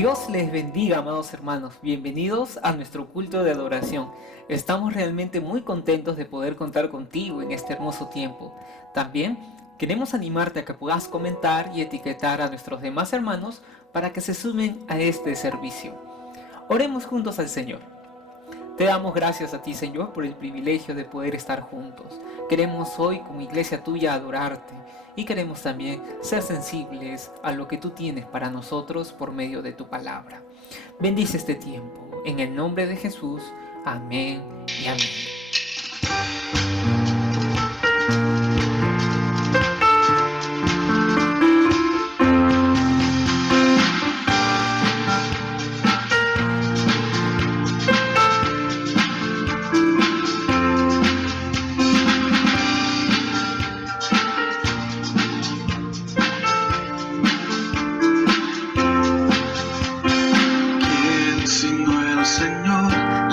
Dios les bendiga, amados hermanos. Bienvenidos a nuestro culto de adoración. Estamos realmente muy contentos de poder contar contigo en este hermoso tiempo. También queremos animarte a que puedas comentar y etiquetar a nuestros demás hermanos para que se sumen a este servicio. Oremos juntos al Señor. Te damos gracias a ti, Señor, por el privilegio de poder estar juntos. Queremos hoy, como iglesia tuya, adorarte. Y queremos también ser sensibles a lo que tú tienes para nosotros por medio de tu palabra. Bendice este tiempo. En el nombre de Jesús. Amén y amén.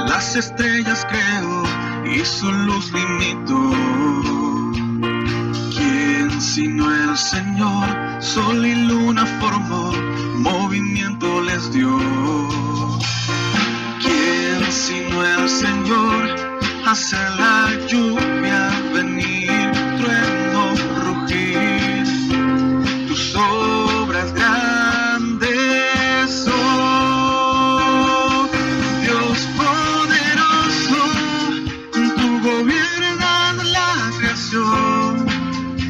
Las estrellas creó y su luz limitó. ¿Quién sino el Señor? Sol y luna formó, movimiento les dio. ¿Quién sino el Señor? Hace la lluvia venir, trueno rugir. Tus obras grandes son, Dios poderoso, tú gobiernas la creación.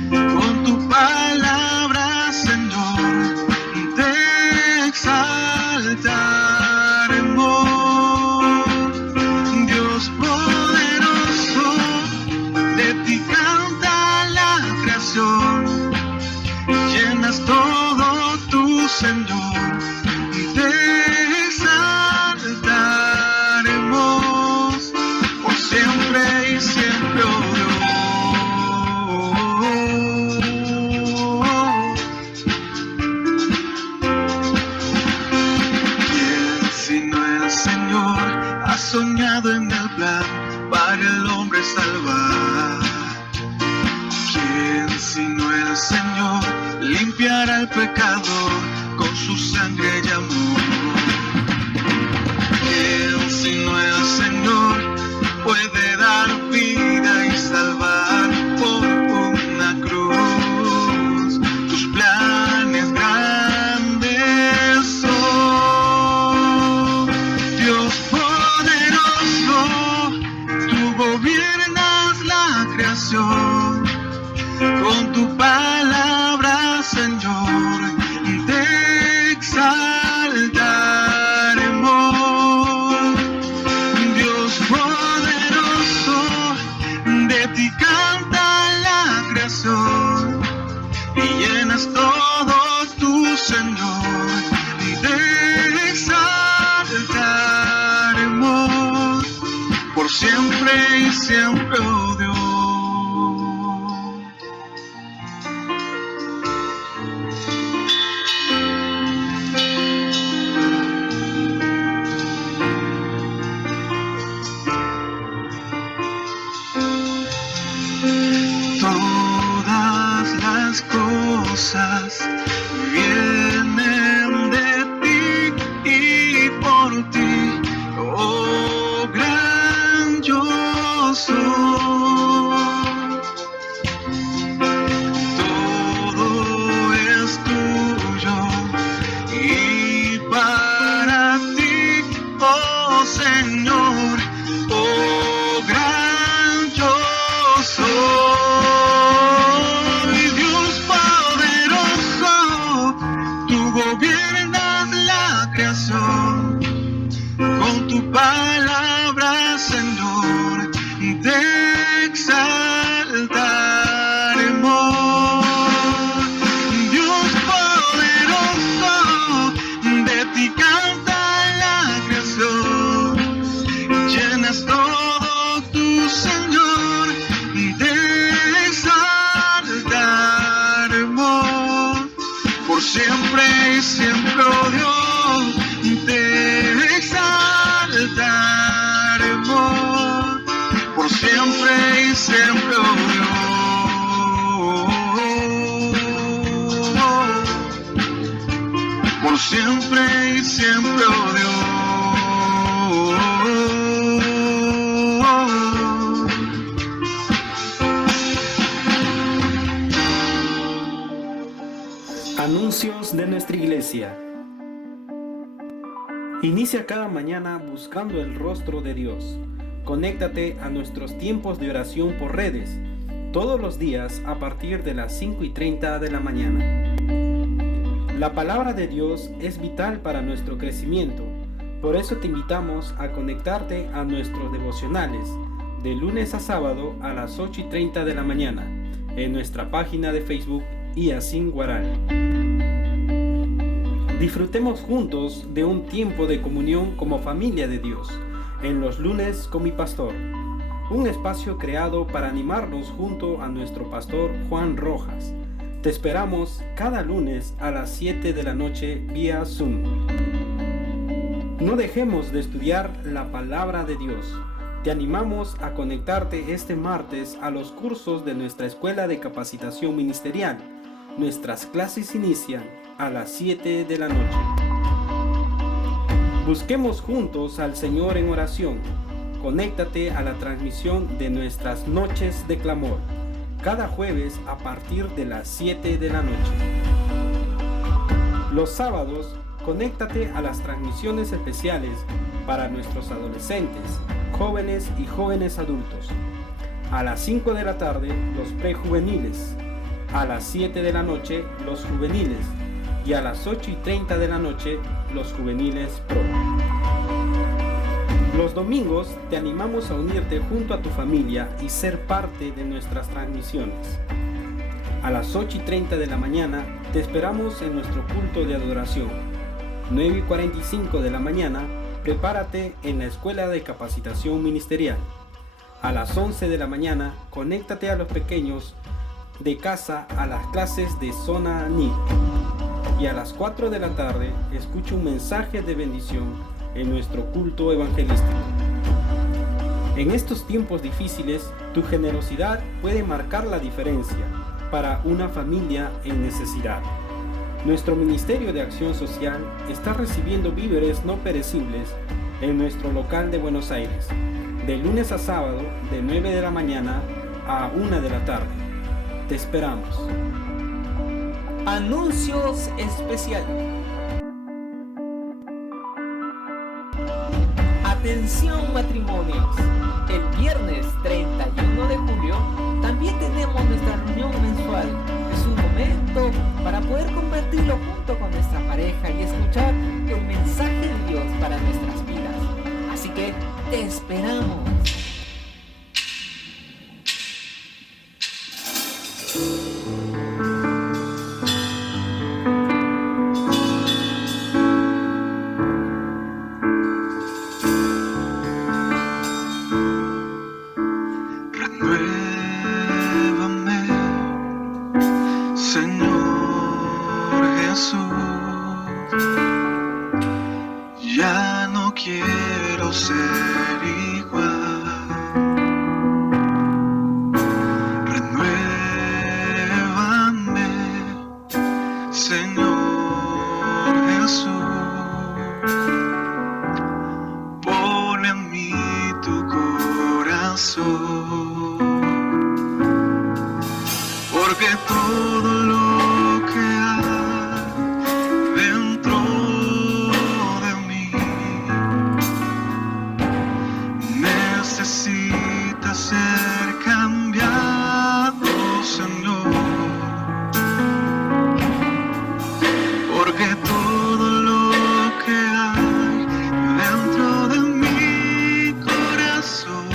Con tu palabra, Señor, te exaltaremos. Dios poderoso, de ti canta la creación. Llenas todo tu Señor, te exaltaremos por siempre y siempre, oh Dios. ¿Quién sino el Señor ha soñado en el plan para el hombre salvar? ¿Quién sino el Señor limpiará al pecador con su sangre y amor? ¿Quién sino el Señor puede dar vida y salvar por una cruz? Tus planes grandes son, Dios poderoso, tú gobiernas la creación. Con tu palabra, Señor, te exaltaremos. Dios poderoso, de ti canta la creación. Y llenas todo tu Señor, te exaltaremos por siempre y siempre, oh Dios. Todas las cosas vienen de ti y por ti, oh gran yo soy. Todo es tuyo y para ti, oh Señor, oh gran yo soy. Dios poderoso, tú gobiernas la creación. Con tu palabra, Señor, te exaltaremos. Dios poderoso, de ti canta la creación. Llenas todo tu Señor, te exaltaremos por siempre y siempre, oh Dios, te exaltaremos por siempre y siempre, oh Dios. Por por siempre y siempre, oh Dios. Anuncios de nuestra iglesia. Inicia cada mañana buscando el rostro de Dios. Conéctate a nuestros tiempos de oración por redes, todos los días a partir de las 5:30 de la mañana. La palabra de Dios es vital para nuestro crecimiento, por eso te invitamos a conectarte a nuestros devocionales de lunes a sábado a las 8:30 de la mañana en nuestra página de Facebook IASIN Guaral. Disfrutemos juntos de un tiempo de comunión como familia de Dios, en los lunes con mi pastor, un espacio creado para animarnos junto a nuestro pastor Juan Rojas. Te esperamos cada lunes a las 7 de la noche vía Zoom. No dejemos de estudiar la palabra de Dios. Te animamos a conectarte este martes a los cursos de nuestra Escuela de Capacitación Ministerial. Nuestras clases inician a las 7 de la noche. Busquemos juntos al Señor en oración. Conéctate a la transmisión de nuestras noches de clamor, cada jueves a partir de las 7 de la noche. Los sábados, conéctate a las transmisiones especiales para nuestros adolescentes, jóvenes y jóvenes adultos. A las 5 de la tarde, los prejuveniles. A las 7 de la noche, los juveniles. Y a las 8:30 de la noche, los juveniles pro. Los domingos te animamos a unirte junto a tu familia y ser parte de nuestras transmisiones. A las 8:30 de la mañana te esperamos en nuestro culto de adoración. 9:45 de la mañana, prepárate en la Escuela de Capacitación Ministerial. A las 11 de la mañana, conéctate a los pequeños de casa a las clases de Zona NIC. Y a las 4 de la tarde, escucha un mensaje de bendición en nuestro culto evangelístico. En estos tiempos difíciles, tu generosidad puede marcar la diferencia para una familia en necesidad. Nuestro Ministerio de Acción Social está recibiendo víveres no perecibles en nuestro local de Buenos Aires, de lunes a sábado, de 9 de la mañana a 1 de la tarde. Te esperamos. Anuncios especiales. Atención matrimonios. El viernes 31 de julio también tenemos nuestra reunión mensual. Es un momento para poder compartirlo junto con nuestra pareja y escuchar el mensaje de Dios para nuestras vidas. Así que te esperamos. Ya no quiero ser igual. Renuévame, Señor Jesús. Pon en mí tu corazón, porque todo lo que hay dentro necesita ser cambiado, Señor, porque todo lo que hay dentro de mi corazón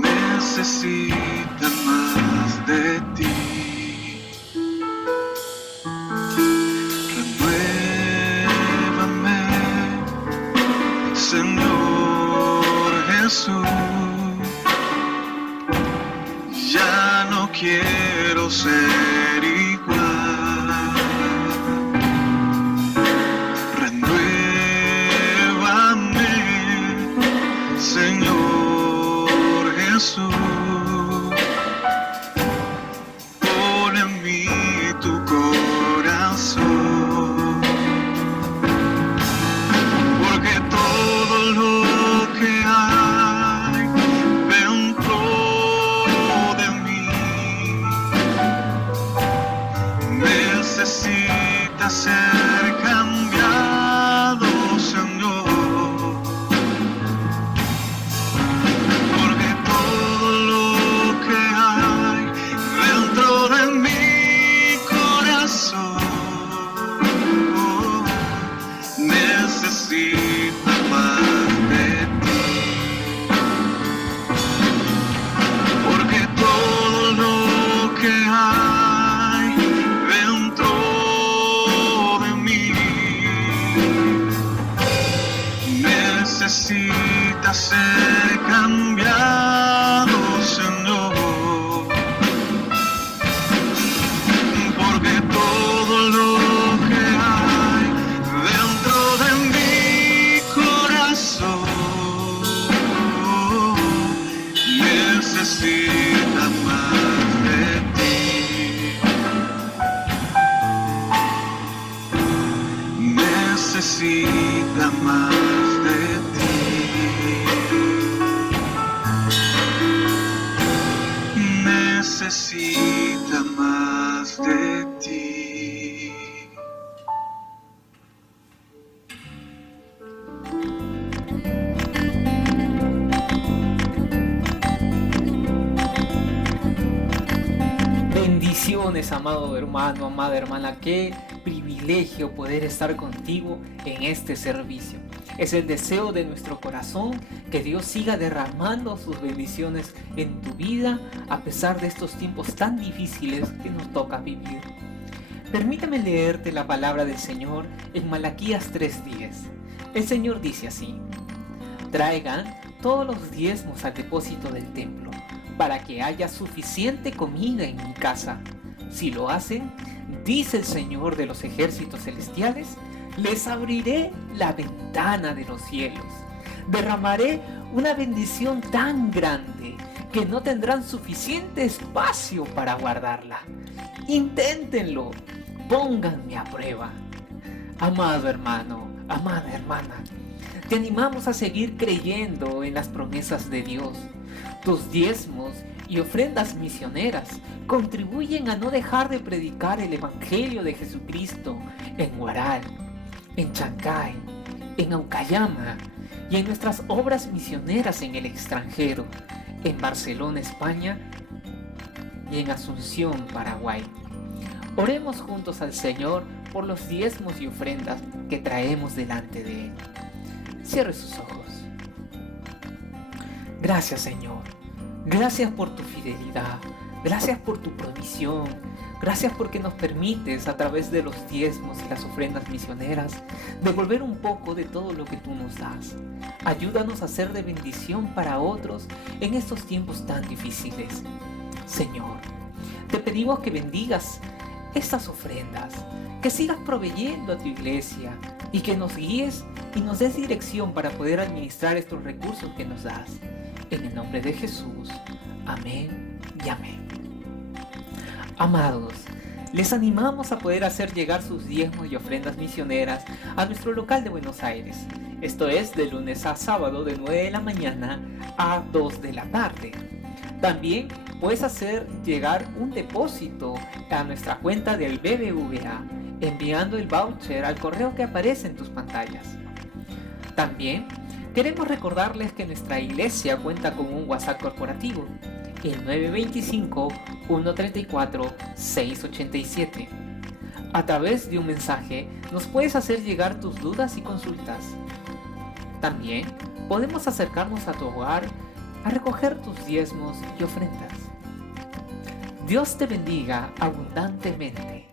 necesita más de ti. Renuévame, Señor Jesús, ya no quiero ser igual. Renuévame, Señor Jesús, pon en mí tu corazón. necesita más de ti. Porque todo lo que hay dentro de mí necesita ser cambiado, Señor. Porque todo lo que hay dentro de mi corazón necesita más de ti. Necesita más de ti. Necesita más de ti. Bendiciones, amado hermano, amada hermana. Qué privilegio poder estar contigo en este servicio. Es el deseo de nuestro corazón que Dios siga derramando sus bendiciones en tu vida a pesar de estos tiempos tan difíciles que nos toca vivir. Permítame leerte la palabra del Señor en Malaquías 3:10. El Señor dice así: traigan todos los diezmos al depósito del templo, para que haya suficiente comida en mi casa. Si lo hacen, dice el Señor de los ejércitos celestiales, les abriré la ventana de los cielos. Derramaré una bendición tan grande que no tendrán suficiente espacio para guardarla. Inténtenlo, pónganme a prueba. Amado hermano, amada hermana, te animamos a seguir creyendo en las promesas de Dios. Tus diezmos y ofrendas misioneras contribuyen a no dejar de predicar el Evangelio de Jesucristo en Huaral, en Chancay, en Aucayama y en nuestras obras misioneras en el extranjero, en Barcelona, España y en Asunción, Paraguay. Oremos juntos al Señor por los diezmos y ofrendas que traemos delante de Él. Cierre sus ojos. Gracias, Señor. Gracias por tu fidelidad. Gracias por tu provisión. Gracias porque nos permites, a través de los diezmos y las ofrendas misioneras, devolver un poco de todo lo que tú nos das. Ayúdanos a ser de bendición para otros en estos tiempos tan difíciles. Señor, te pedimos que bendigas estas ofrendas, que sigas proveyendo a tu iglesia y que nos guíes y nos des dirección para poder administrar estos recursos que nos das. En el nombre de Jesús. Amén y amén. Amados, les animamos a poder hacer llegar sus diezmos y ofrendas misioneras a nuestro local de Buenos Aires. Esto es de lunes a sábado de 9 de la mañana a 2 de la tarde. También puedes hacer llegar un depósito a nuestra cuenta del BBVA enviando el voucher al correo que aparece en tus pantallas. También queremos recordarles que nuestra iglesia cuenta con un WhatsApp corporativo, el 925-134-687. A través de un mensaje nos puedes hacer llegar tus dudas y consultas. También podemos acercarnos a tu hogar a recoger tus diezmos y ofrendas. Dios te bendiga abundantemente.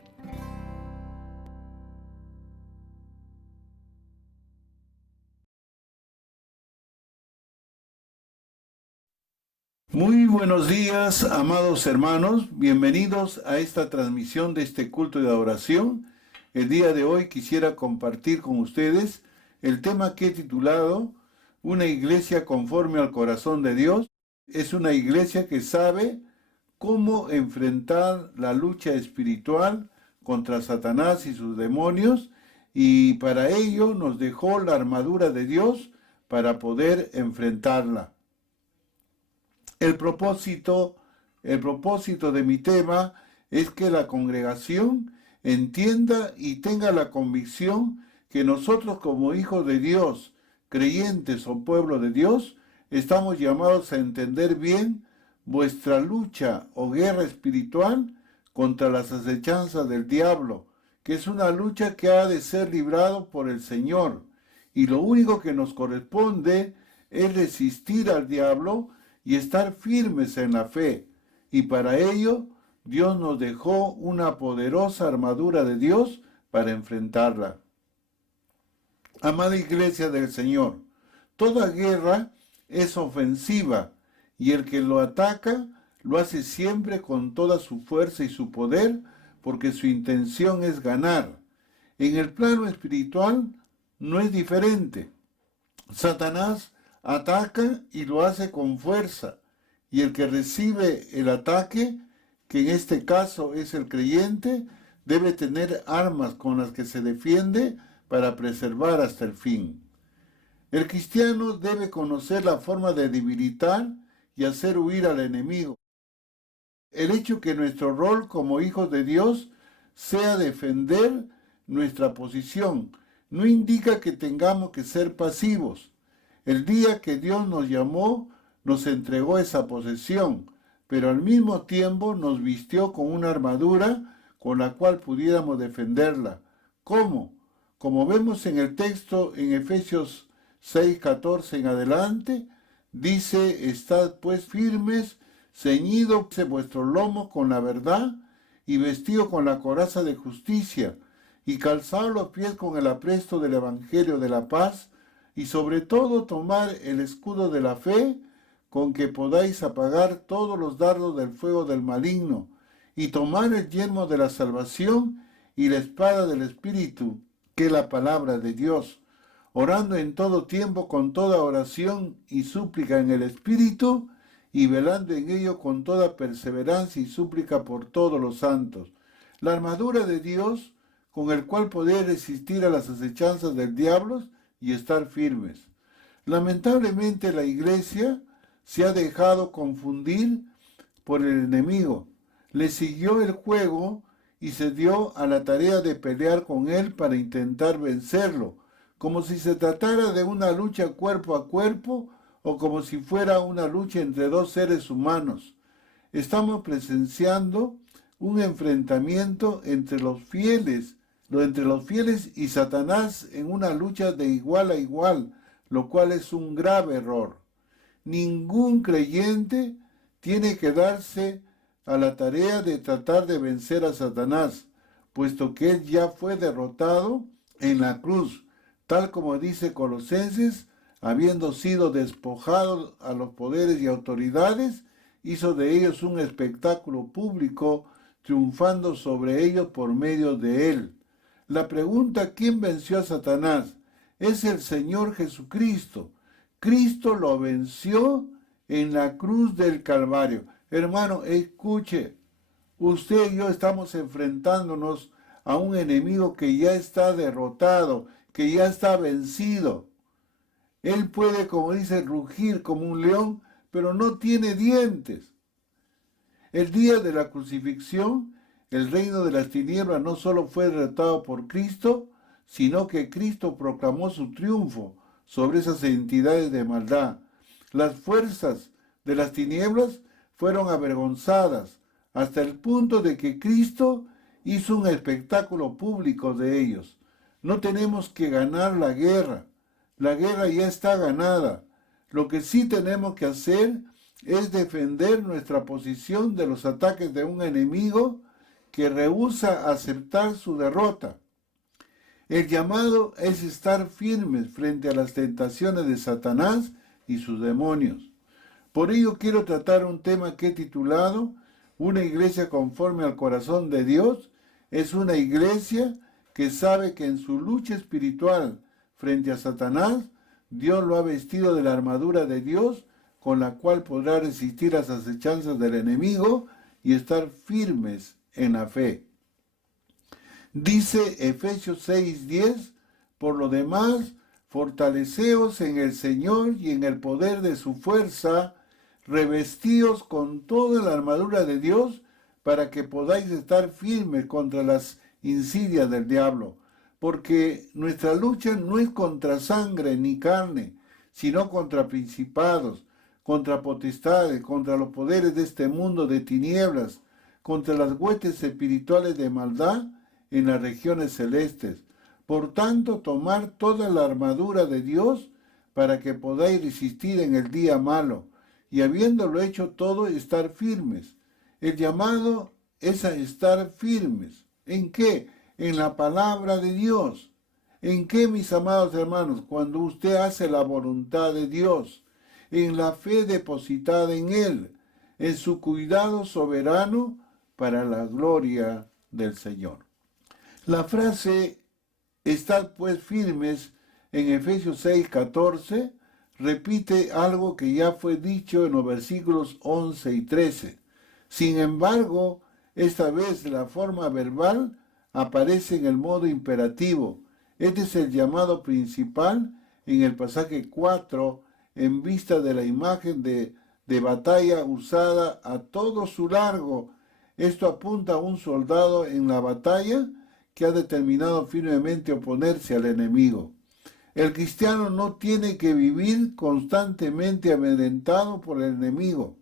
Muy buenos días, amados hermanos. Bienvenidos a esta transmisión de este culto de adoración. El día de hoy quisiera compartir con ustedes el tema que he titulado Una iglesia conforme al corazón de Dios. Es una iglesia que sabe cómo enfrentar la lucha espiritual contra Satanás y sus demonios, y para ello nos dejó la armadura de Dios para poder enfrentarla. El propósito de mi tema es que la congregación entienda y tenga la convicción que nosotros, como hijos de Dios, creyentes o pueblo de Dios, estamos llamados a entender bien vuestra lucha o guerra espiritual contra las acechanzas del diablo, que es una lucha que ha de ser librado por el Señor, y lo único que nos corresponde es resistir al diablo y estar firmes en la fe. Y para ello, Dios nos dejó una poderosa armadura de Dios para enfrentarla. Amada Iglesia del Señor, toda guerra es ofensiva y el que lo ataca lo hace siempre con toda su fuerza y su poder porque su intención es ganar. En el plano espiritual no es diferente. Satanás ataca y lo hace con fuerza, y el que recibe el ataque, que en este caso es el creyente, debe tener armas con las que se defiende para preservar hasta el fin. El cristiano debe conocer la forma de debilitar y hacer huir al enemigo. El hecho que nuestro rol como hijos de Dios sea defender nuestra posición no indica que tengamos que ser pasivos. El día que Dios nos llamó, nos entregó esa posesión, pero al mismo tiempo nos vistió con una armadura con la cual pudiéramos defenderla. ¿Cómo? Como vemos en el texto en Efesios 6:14 en adelante, dice: estad pues firmes, ceñido vuestro lomo con la verdad, y vestido con la coraza de justicia, y calzados los pies con el apresto del Evangelio de la paz, y sobre todo tomar el escudo de la fe, con que podáis apagar todos los dardos del fuego del maligno, y tomar el yelmo de la salvación y la espada del Espíritu, que es la palabra de Dios, orando en todo tiempo con toda oración y súplica en el Espíritu, y velando en ello con toda perseverancia y súplica por todos los santos. La armadura de Dios, con el cual poder resistir a las acechanzas del diablo y estar firmes. Lamentablemente la iglesia se ha dejado confundir por el enemigo. Le siguió el juego y se dio a la tarea de pelear con él para intentar vencerlo, como si se tratara de una lucha cuerpo a cuerpo o como si fuera una lucha entre dos seres humanos. Estamos presenciando un enfrentamiento entre los fieles y Satanás en una lucha de igual a igual, lo cual es un grave error. Ningún creyente tiene que darse a la tarea de tratar de vencer a Satanás, puesto que él ya fue derrotado en la cruz, tal como dice Colosenses, habiendo sido despojado a los poderes y autoridades, hizo de ellos un espectáculo público, triunfando sobre ellos por medio de él. La pregunta: ¿quién venció a Satanás? Es el Señor Jesucristo. Cristo lo venció en la cruz del Calvario. Hermano, escuche, usted y yo estamos enfrentándonos a un enemigo que ya está derrotado, que ya está vencido. Él puede, como dice, rugir como un león, pero no tiene dientes. El día de la crucifixión, el reino de las tinieblas no solo fue derrotado por Cristo, sino que Cristo proclamó su triunfo sobre esas entidades de maldad. Las fuerzas de las tinieblas fueron avergonzadas hasta el punto de que Cristo hizo un espectáculo público de ellos. No tenemos que ganar la guerra ya está ganada. Lo que sí tenemos que hacer es defender nuestra posición de los ataques de un enemigo que rehúsa aceptar su derrota. El llamado es estar firmes frente a las tentaciones de Satanás y sus demonios. Por ello quiero tratar un tema que he titulado: una iglesia conforme al corazón de Dios es una iglesia que sabe que en su lucha espiritual frente a Satanás, Dios lo ha vestido de la armadura de Dios, con la cual podrá resistir las acechanzas del enemigo y estar firmes en la fe. Dice Efesios 6:10, por lo demás, fortaleceos en el Señor y en el poder de su fuerza, revestíos con toda la armadura de Dios, para que podáis estar firmes contra las insidias del diablo. Porque nuestra lucha no es contra sangre ni carne, sino contra principados, contra potestades, contra los poderes de este mundo de tinieblas, contra las huestes espirituales de maldad en las regiones celestes. Por tanto, tomar toda la armadura de Dios para que podáis resistir en el día malo, y habiéndolo hecho todo, estar firmes. El llamado es a estar firmes. ¿En qué? En la palabra de Dios. ¿En qué, mis amados hermanos? Cuando usted hace la voluntad de Dios, en la fe depositada en Él, en su cuidado soberano para la gloria del Señor. La frase "estad pues firmes" en Efesios 6:14 repite algo que ya fue dicho en los versículos 11 y 13. Sin embargo, esta vez la forma verbal aparece en el modo imperativo. Este es el llamado principal en el pasaje 4 en vista de la imagen de batalla usada a todo su largo. Esto apunta a un soldado en la batalla que ha determinado firmemente oponerse al enemigo. El cristiano no tiene que vivir constantemente amedrentado por el enemigo,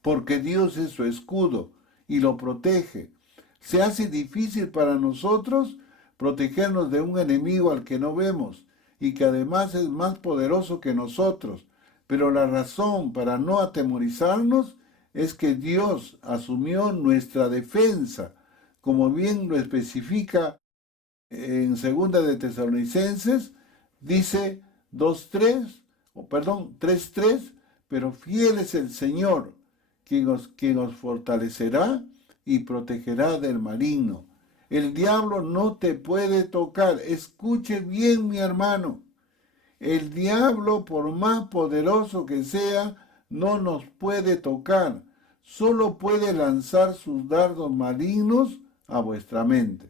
porque Dios es su escudo y lo protege. Se hace difícil para nosotros protegernos de un enemigo al que no vemos y que además es más poderoso que nosotros. Pero la razón para no atemorizarnos es que Dios asumió nuestra defensa, como bien lo especifica en 2 de Tesalonicenses, dice 3:3, pero fiel es el Señor, quien os fortalecerá y protegerá del maligno. El diablo no te puede tocar. Escuche bien, mi hermano. El diablo, por más poderoso que sea, no nos puede tocar. Solo puede lanzar sus dardos malignos a vuestra mente.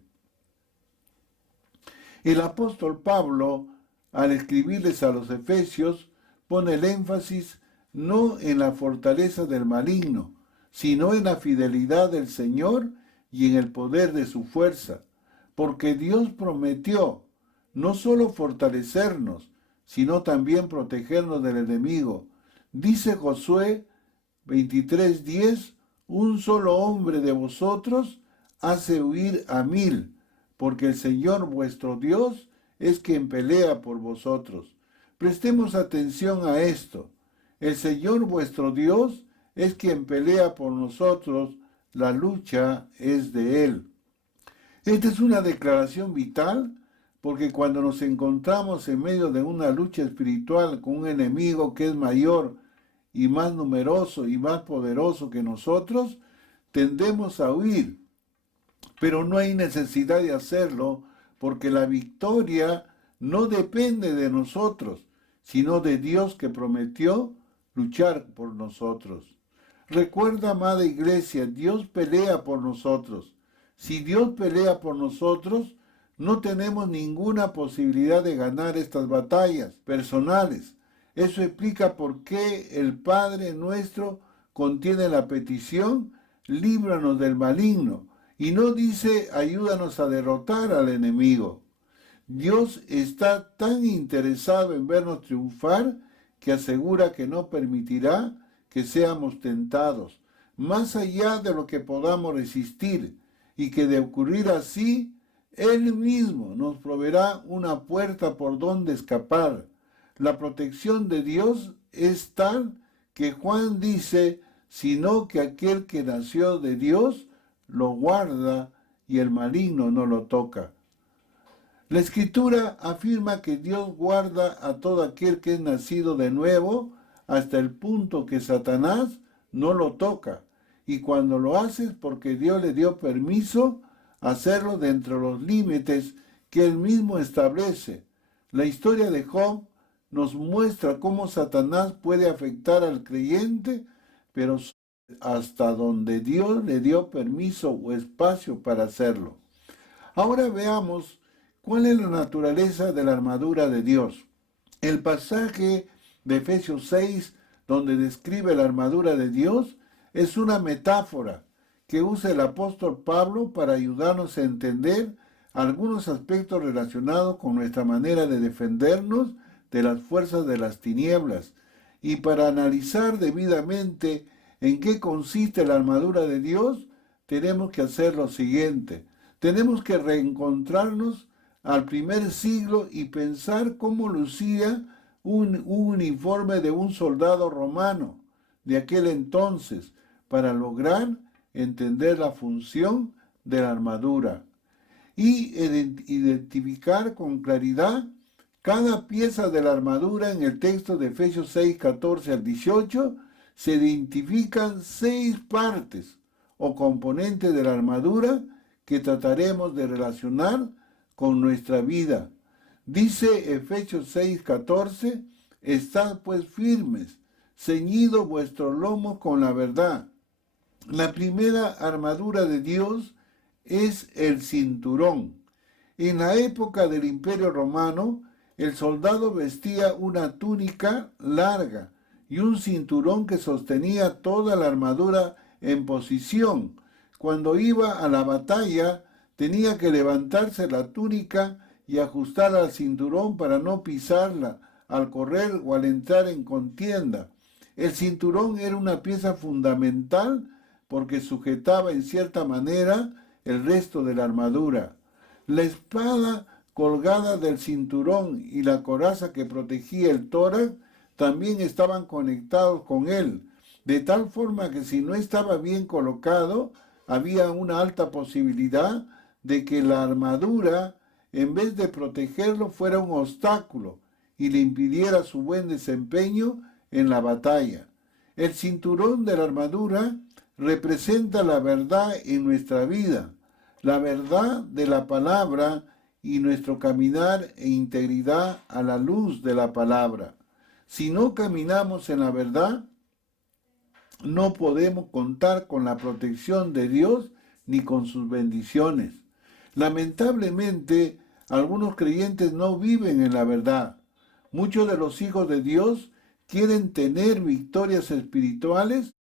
El apóstol Pablo, al escribirles a los efesios, pone el énfasis no en la fortaleza del maligno, sino en la fidelidad del Señor y en el poder de su fuerza, porque Dios prometió no solo fortalecernos, sino también protegernos del enemigo. Dice Josué 23:10, un solo hombre de vosotros hace huir a 1000, porque el Señor vuestro Dios es quien pelea por vosotros. Prestemos atención a esto. El Señor vuestro Dios es quien pelea por nosotros, la lucha es de Él. Esta es una declaración vital porque cuando nos encontramos en medio de una lucha espiritual con un enemigo que es mayor y más numeroso y más poderoso que nosotros, tendemos a huir. Pero no hay necesidad de hacerlo porque la victoria no depende de nosotros, sino de Dios que prometió luchar por nosotros. Recuerda, amada iglesia, Dios pelea por nosotros. Si Dios pelea por nosotros, no tenemos ninguna posibilidad de ganar estas batallas personales. Eso explica por qué el Padre nuestro contiene la petición, líbranos del maligno, y no dice, ayúdanos a derrotar al enemigo. Dios está tan interesado en vernos triunfar que asegura que no permitirá que seamos tentados, más allá de lo que podamos resistir, y que de ocurrir así, Él mismo nos proveerá una puerta por donde escapar. La protección de Dios es tal que Juan dice, sino que aquel que nació de Dios lo guarda y el maligno no lo toca. La Escritura afirma que Dios guarda a todo aquel que es nacido de nuevo hasta el punto que Satanás no lo toca. Y cuando lo hace es porque Dios le dio permiso hacerlo dentro de los límites que Él mismo establece. La historia de Job nos muestra cómo Satanás puede afectar al creyente, pero hasta donde Dios le dio permiso o espacio para hacerlo. Ahora veamos cuál es la naturaleza de la armadura de Dios. El pasaje de Efesios 6, donde describe la armadura de Dios, es una metáfora que usa el apóstol Pablo para ayudarnos a entender algunos aspectos relacionados con nuestra manera de defendernos de las fuerzas de las tinieblas y para analizar debidamente en qué consiste la armadura de Dios, tenemos que hacer lo siguiente. Tenemos que reencontrarnos al primer siglo y pensar cómo lucía un uniforme de un soldado romano de aquel entonces para lograr entender la función de la armadura y identificar con claridad cada pieza de la armadura. En el texto de Efesios 6, 14 al 18, se identifican 6 partes o componentes de la armadura que trataremos de relacionar con nuestra vida. Dice Efesios 6, 14, estad pues firmes, ceñidos vuestros lomos con la verdad. La primera armadura de Dios es el cinturón. En la época del Imperio Romano, el soldado vestía una túnica larga y un cinturón que sostenía toda la armadura en posición. Cuando iba a la batalla, tenía que levantarse la túnica y ajustarla al cinturón para no pisarla al correr o al entrar en contienda. El cinturón era una pieza fundamental porque sujetaba en cierta manera el resto de la armadura. La espada colgada del cinturón y la coraza que protegía el tórax también estaban conectados con él, de tal forma que si no estaba bien colocado, había una alta posibilidad de que la armadura, en vez de protegerlo, fuera un obstáculo y le impidiera su buen desempeño en la batalla. El cinturón de la armadura representa la verdad en nuestra vida, la verdad de la palabra y nuestro caminar en integridad a la luz de la palabra. Si no caminamos en la verdad, no podemos contar con la protección de Dios ni con sus bendiciones. Lamentablemente, algunos creyentes no viven en la verdad. Muchos de los hijos de Dios quieren tener victorias espirituales,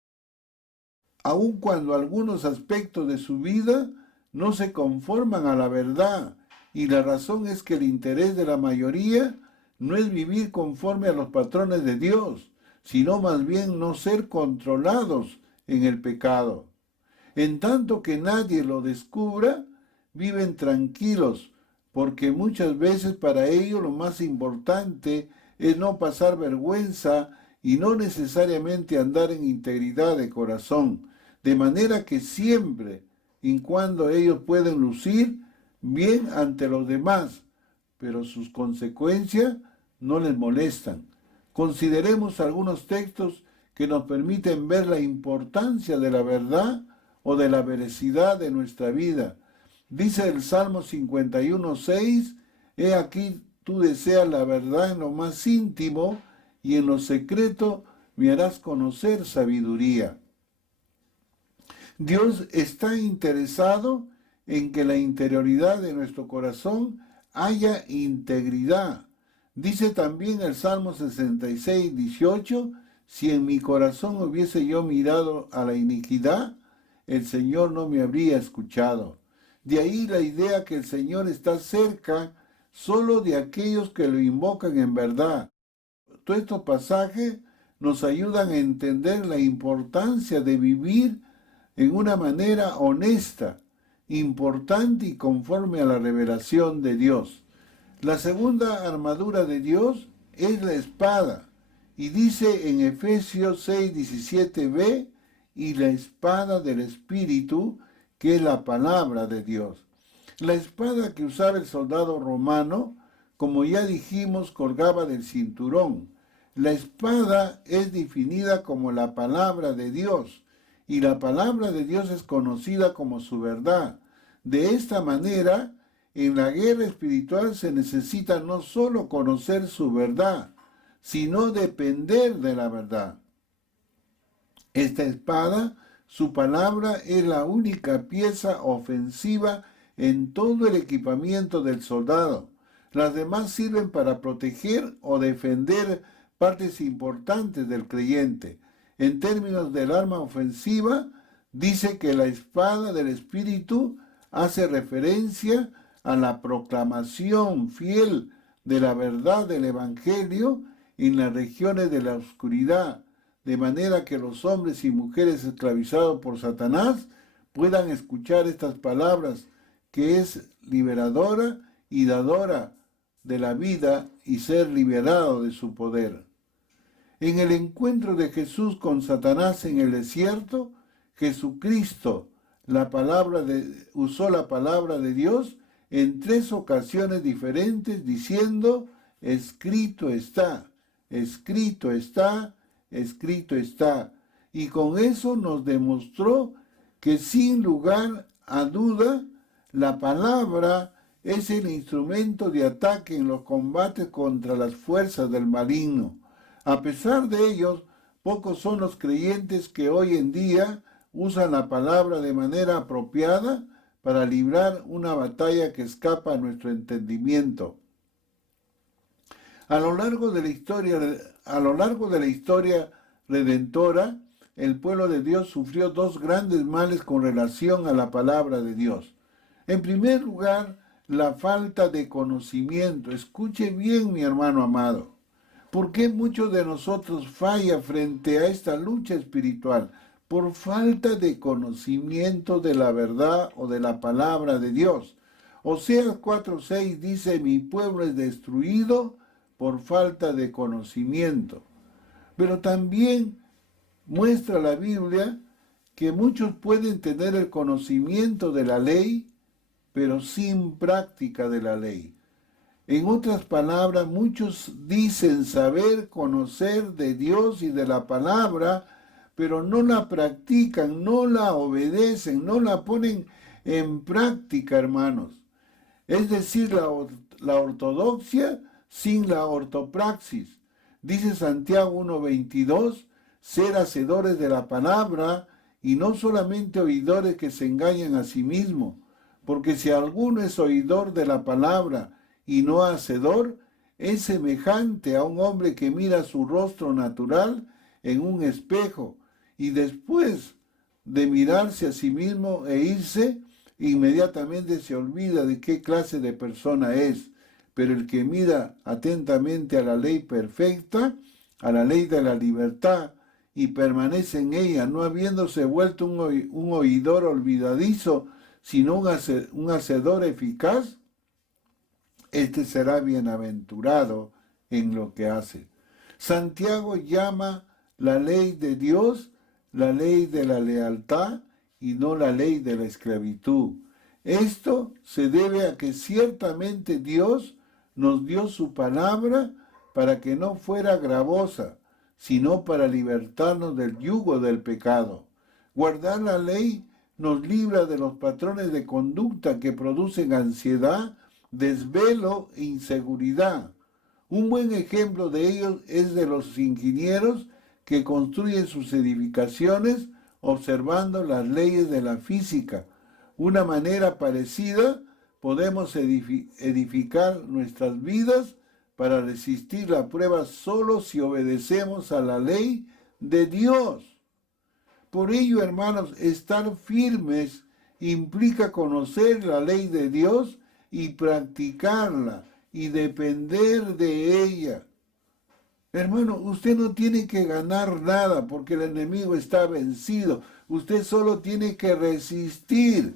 aun cuando algunos aspectos de su vida no se conforman a la verdad, y la razón es que el interés de la mayoría no es vivir conforme a los patrones de Dios, sino más bien no ser controlados en el pecado. En tanto que nadie lo descubra, viven tranquilos, porque muchas veces para ellos lo más importante es no pasar vergüenza y no necesariamente andar en integridad de corazón, de manera que siempre y cuando ellos pueden lucir bien ante los demás, pero sus consecuencias no les molestan. Consideremos algunos textos que nos permiten ver la importancia de la verdad o de la veracidad de nuestra vida. Dice el Salmo 51:6, he aquí tú deseas la verdad en lo más íntimo y en lo secreto me harás conocer sabiduría. Dios está interesado en que la interioridad de nuestro corazón haya integridad. Dice también el Salmo 66:18, si en mi corazón hubiese yo mirado a la iniquidad, el Señor no me habría escuchado. De ahí la idea que el Señor está cerca solo de aquellos que lo invocan en verdad. Todos estos pasajes nos ayudan a entender la importancia de vivir en una manera honesta, importante y conforme a la revelación de Dios. La segunda armadura de Dios es la espada, y dice en Efesios 6:17b, y la espada del Espíritu, que es la palabra de Dios. La espada que usaba el soldado romano, como ya dijimos, colgaba del cinturón. La espada es definida como la palabra de Dios, y la palabra de Dios es conocida como su verdad. De esta manera, en la guerra espiritual se necesita no solo conocer su verdad, sino depender de la verdad. Esta espada, su palabra, es la única pieza ofensiva en todo el equipamiento del soldado. Las demás sirven para proteger o defender partes importantes del creyente. En términos del arma ofensiva, dice que la espada del Espíritu hace referencia a la proclamación fiel de la verdad del Evangelio en las regiones de la oscuridad, de manera que los hombres y mujeres esclavizados por Satanás puedan escuchar estas palabras, que es liberadora y dadora de la vida y ser liberado de su poder. En el encuentro de Jesús con Satanás en el desierto, Jesucristo usó la palabra de Dios en 3 ocasiones diferentes, diciendo: escrito está, escrito está, escrito está. Y con eso nos demostró que sin lugar a duda, la palabra es el instrumento de ataque en los combates contra las fuerzas del maligno. A pesar de ellos, pocos son los creyentes que hoy en día usan la palabra de manera apropiada para librar una batalla que escapa a nuestro entendimiento. A lo largo de la historia redentora, el pueblo de Dios sufrió 2 grandes males con relación a la palabra de Dios. En primer lugar, la falta de conocimiento. Escuche bien, mi hermano amado. ¿Por qué muchos de nosotros falla frente a esta lucha espiritual? Por falta de conocimiento de la verdad o de la palabra de Dios. Oseas 4:6 dice: mi pueblo es destruido por falta de conocimiento. Pero también muestra la Biblia que muchos pueden tener el conocimiento de la ley, pero sin práctica de la ley. En otras palabras, muchos dicen saber, conocer de Dios y de la palabra, pero no la practican, no la obedecen, no la ponen en práctica, hermanos. Es decir, la ortodoxia sin la ortopraxis. Dice Santiago 1:22, ser hacedores de la palabra y no solamente oidores que se engañan a sí mismos, porque si alguno es oidor de la palabra y no hacedor, es semejante a un hombre que mira su rostro natural en un espejo y después de mirarse a sí mismo e irse, inmediatamente se olvida de qué clase de persona es. Pero el que mira atentamente a la ley perfecta, a la ley de la libertad, y permanece en ella, no habiéndose vuelto un oidor olvidadizo, sino un hacedor eficaz, este será bienaventurado en lo que hace. Santiago llama la ley de Dios la ley de la lealtad y no la ley de la esclavitud. Esto se debe a que ciertamente Dios nos dio su palabra para que no fuera gravosa, sino para libertarnos del yugo del pecado. Guardar la ley nos libra de los patrones de conducta que producen ansiedad, desvelo e inseguridad. Un buen ejemplo de ellos es de los ingenieros que construyen sus edificaciones observando las leyes de la física. Una manera parecida podemos edificar nuestras vidas para resistir la prueba solo si obedecemos a la ley de Dios. Por ello, hermanos, estar firmes implica conocer la ley de Dios y practicarla y depender de ella. Hermano, usted no tiene que ganar nada porque el enemigo está vencido. Usted solo tiene que resistir.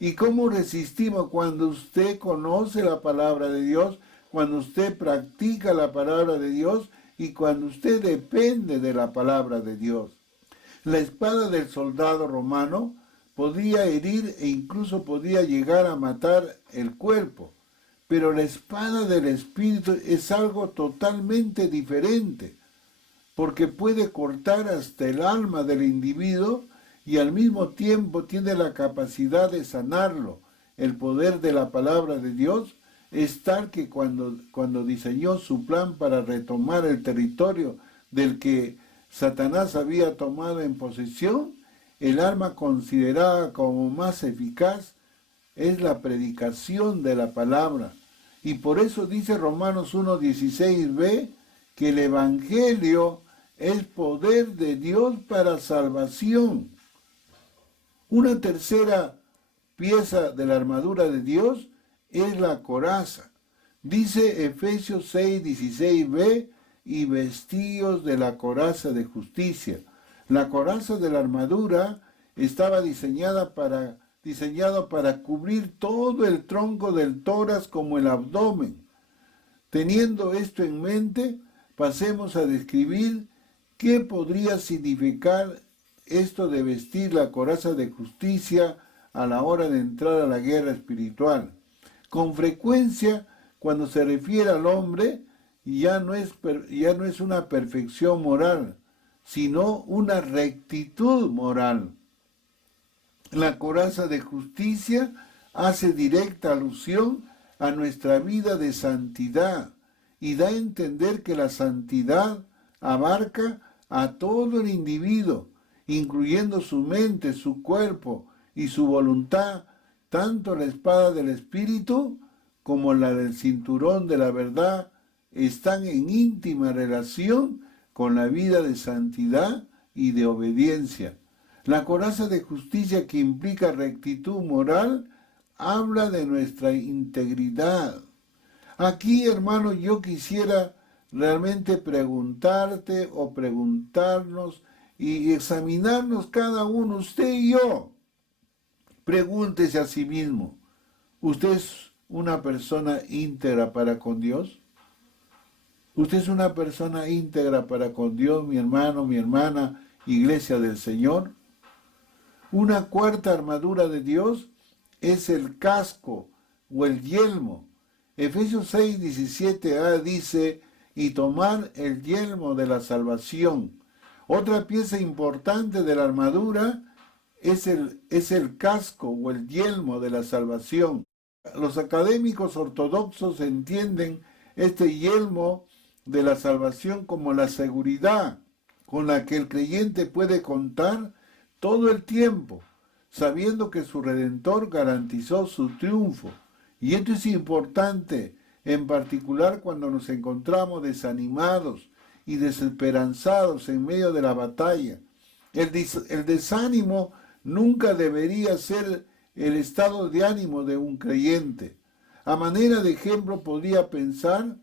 ¿Y cómo resistimos? Cuando usted conoce la palabra de Dios, cuando usted practica la palabra de Dios y cuando usted depende de la palabra de Dios. La espada del soldado romano podía herir e incluso podía llegar a matar el cuerpo. Pero la espada del Espíritu es algo totalmente diferente, porque puede cortar hasta el alma del individuo y al mismo tiempo tiene la capacidad de sanarlo. El poder de la palabra de Dios es tal que cuando diseñó su plan para retomar el territorio del que Satanás había tomado en posesión, el arma considerada como más eficaz es la predicación de la palabra. Y por eso dice Romanos 1:16b que el Evangelio es poder de Dios para salvación. Una tercera pieza de la armadura de Dios es la coraza. Dice Efesios 6:16b, y vestíos de la coraza de justicia. La coraza de la armadura estaba diseñada para diseñado para cubrir todo el tronco del tórax como el abdomen. Teniendo esto en mente, pasemos a describir qué podría significar esto de vestir la coraza de justicia a la hora de entrar a la guerra espiritual. Con frecuencia, cuando se refiere al hombre, ya no es una perfección moral, sino una rectitud moral. La coraza de justicia hace directa alusión a nuestra vida de santidad y da a entender que la santidad abarca a todo el individuo, incluyendo su mente, su cuerpo y su voluntad, tanto la espada del Espíritu como la del cinturón de la verdad están en íntima relación con la vida de santidad y de obediencia. La coraza de justicia, que implica rectitud moral, habla de nuestra integridad. Aquí, hermano, yo quisiera realmente preguntarte o preguntarnos y examinarnos cada uno, usted y yo. Pregúntese a sí mismo, ¿usted es una persona íntegra para con Dios? ¿Usted es una persona íntegra para con Dios, mi hermano, mi hermana, iglesia del Señor? Una cuarta armadura de Dios es el casco o el yelmo. Efesios 6:17a dice, y tomar el yelmo de la salvación. Otra pieza importante de la armadura es el casco o el yelmo de la salvación. Los académicos ortodoxos entienden este yelmo de la salvación como la seguridad con la que el creyente puede contar todo el tiempo, sabiendo que su Redentor garantizó su triunfo. Y esto es importante, en particular cuando nos encontramos desanimados y desesperanzados en medio de la batalla. El desánimo nunca debería ser el estado de ánimo de un creyente. A manera de ejemplo, podría pensar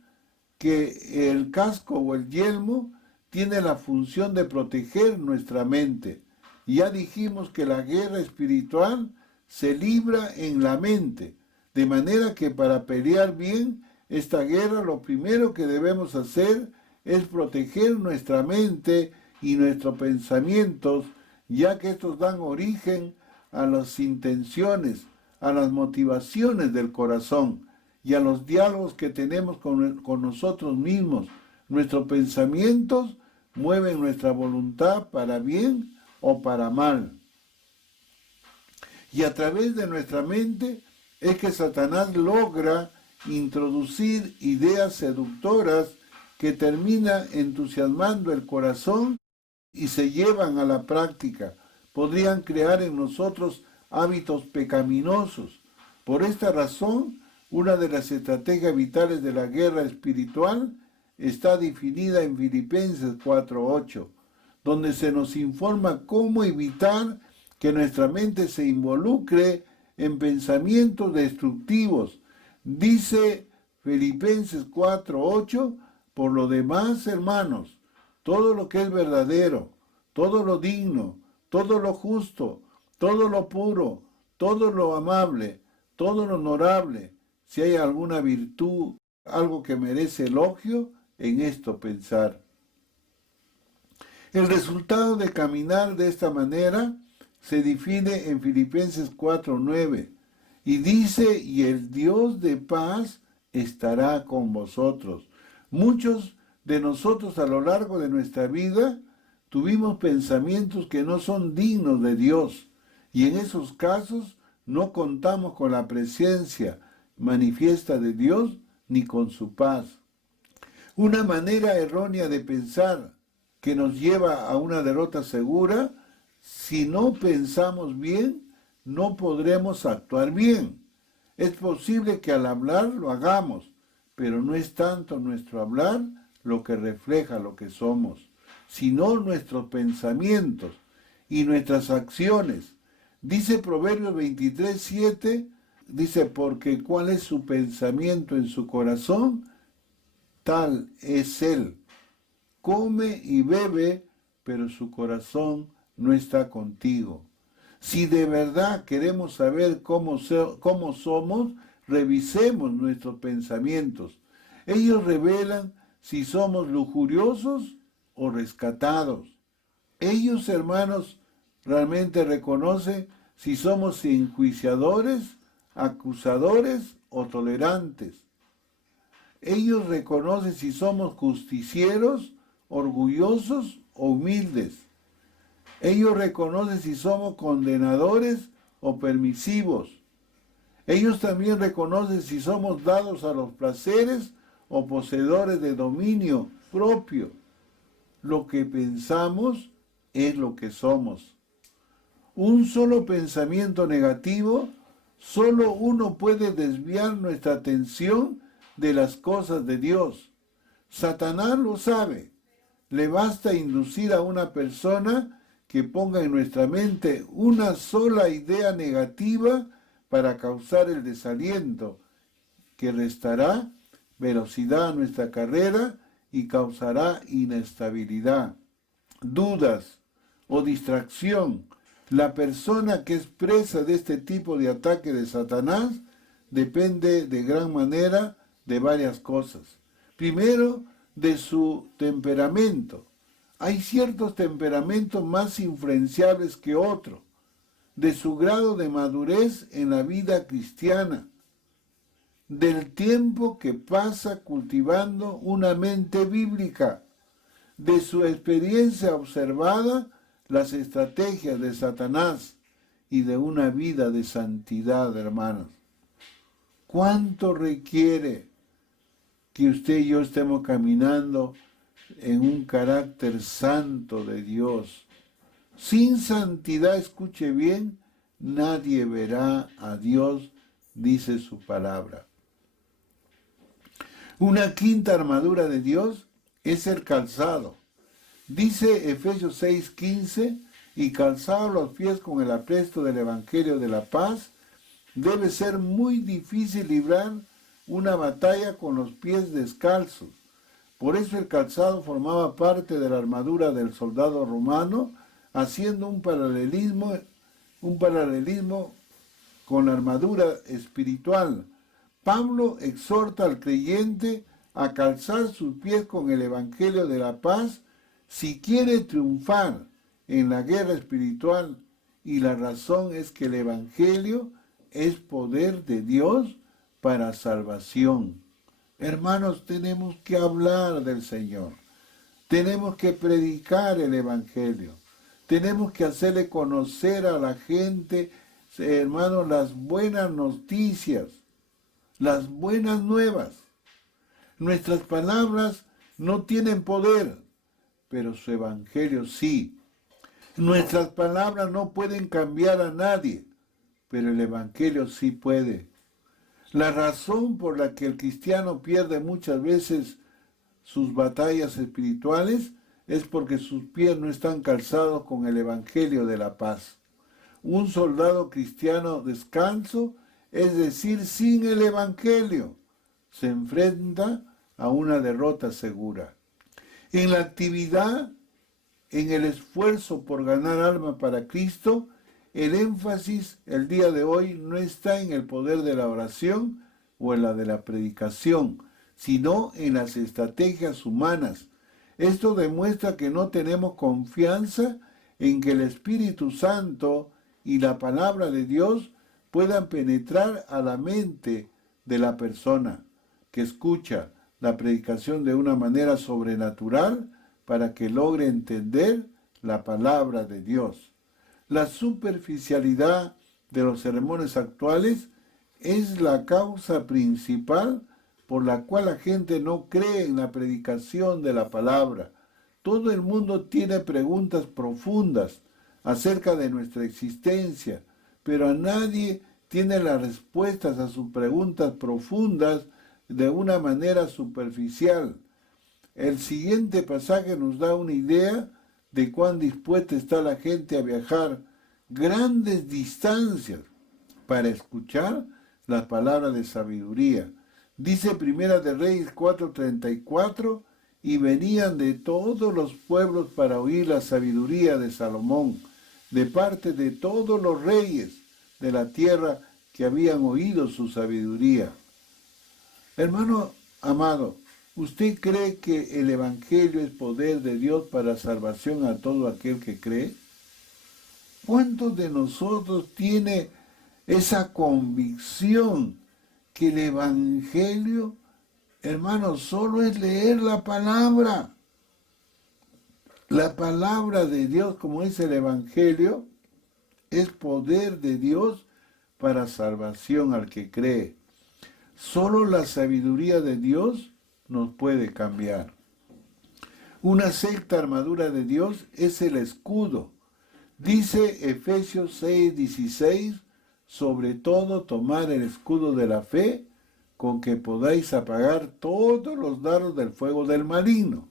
que el casco o el yelmo tiene la función de proteger nuestra mente. Ya dijimos que la guerra espiritual se libra en la mente, de manera que para pelear bien esta guerra lo primero que debemos hacer es proteger nuestra mente y nuestros pensamientos, ya que estos dan origen a las intenciones, a las motivaciones del corazón y a los diálogos que tenemos con nosotros mismos. Nuestros pensamientos mueven nuestra voluntad para bien o para mal. Y a través de nuestra mente es que Satanás logra introducir ideas seductoras que terminan entusiasmando el corazón y se llevan a la práctica. Podrían crear en nosotros hábitos pecaminosos. Por esta razón, una de las estrategias vitales de la guerra espiritual está definida en Filipenses 4:8, donde se nos informa cómo evitar que nuestra mente se involucre en pensamientos destructivos. Dice Filipenses 4:8, por lo demás, hermanos, todo lo que es verdadero, todo lo digno, todo lo justo, todo lo puro, todo lo amable, todo lo honorable, si hay alguna virtud, algo que merece elogio, en esto pensar. El resultado de caminar de esta manera se define en Filipenses 4:9 y dice, y el Dios de paz estará con vosotros. Muchos de nosotros a lo largo de nuestra vida tuvimos pensamientos que no son dignos de Dios y en esos casos no contamos con la presencia manifiesta de Dios ni con su paz. Una manera errónea de pensar que nos lleva a una derrota segura, si no pensamos bien, no podremos actuar bien. Es posible que al hablar lo hagamos, pero no es tanto nuestro hablar lo que refleja lo que somos, sino nuestros pensamientos y nuestras acciones. Dice Proverbios 23:7, dice, porque cuál es su pensamiento en su corazón, tal es él. Come y bebe, pero su corazón no está contigo. Si de verdad queremos saber cómo somos, revisemos nuestros pensamientos. Ellos revelan si somos lujuriosos o rescatados. Ellos, hermanos, realmente reconocen si somos enjuiciadores, acusadores o tolerantes. Ellos reconocen si somos justicieros, orgullosos o humildes. Ellos reconocen si somos condenadores o permisivos. Ellos también reconocen si somos dados a los placeres o poseedores de dominio propio. Lo que pensamos es lo que somos. Un solo pensamiento negativo, solo uno puede desviar nuestra atención de las cosas de Dios. Satanás lo sabe. Le basta inducir a una persona que ponga en nuestra mente una sola idea negativa para causar el desaliento, que restará velocidad a nuestra carrera y causará inestabilidad, dudas o distracción. La persona que es presa de este tipo de ataque de Satanás depende de gran manera de varias cosas. Primero, de su temperamento. Hay ciertos temperamentos más influenciables que otros, de su grado de madurez en la vida cristiana, del tiempo que pasa cultivando una mente bíblica, de su experiencia observada, las estrategias de Satanás y de una vida de santidad, hermanos. ¿Cuánto requiere que usted y yo estemos caminando en un carácter santo de Dios? Sin santidad, escuche bien, nadie verá a Dios, dice su palabra. Una quinta armadura de Dios es el calzado. Dice Efesios 6:15, y calzados los pies con el apresto del Evangelio de la paz. Debe ser muy difícil librar una batalla con los pies descalzos. Por eso el calzado formaba parte de la armadura del soldado romano, haciendo un paralelismo con la armadura espiritual. Pablo exhorta al creyente a calzar sus pies con el Evangelio de la paz si quiere triunfar en la guerra espiritual, y la razón es que el Evangelio es poder de Dios para salvación. Hermanos, tenemos que hablar del Señor, tenemos que predicar el Evangelio, tenemos que hacerle conocer a la gente, hermanos, las buenas noticias, las buenas nuevas. Nuestras palabras no tienen poder, pero su Evangelio sí. Nuestras palabras no pueden cambiar a nadie, pero el Evangelio sí puede. La razón por la que el cristiano pierde muchas veces sus batallas espirituales es porque sus pies no están calzados con el Evangelio de la paz. Un soldado cristiano descalzo, es decir, sin el Evangelio, se enfrenta a una derrota segura. En la actividad, en el esfuerzo por ganar alma para Cristo, el énfasis el día de hoy no está en el poder de la oración o en la de la predicación, sino en las estrategias humanas. Esto demuestra que no tenemos confianza en que el Espíritu Santo y la palabra de Dios puedan penetrar a la mente de la persona que escucha la predicación de una manera sobrenatural para que logre entender la palabra de Dios. La superficialidad de los sermones actuales es la causa principal por la cual la gente no cree en la predicación de la palabra. Todo el mundo tiene preguntas profundas acerca de nuestra existencia, pero a nadie tiene las respuestas a sus preguntas profundas de una manera superficial. El siguiente pasaje nos da una idea de cuán dispuesta está la gente a viajar grandes distancias para escuchar las palabras de sabiduría. Dice Primera de Reyes 4:34, y venían de todos los pueblos para oír la sabiduría de Salomón. de parte de todos los reyes de la tierra que habían oído su sabiduría. Hermano amado, ¿usted cree que el Evangelio es poder de Dios para salvación a todo aquel que cree? ¿Cuántos de nosotros tiene esa convicción que el Evangelio, hermano, solo es leer la palabra? La palabra de Dios, como dice el Evangelio, es poder de Dios para salvación al que cree. Solo la sabiduría de Dios nos puede cambiar. Una sexta armadura de Dios es el escudo. Dice Efesios 6:16, sobre todo tomar el escudo de la fe, con que podáis apagar todos los dardos del fuego del maligno.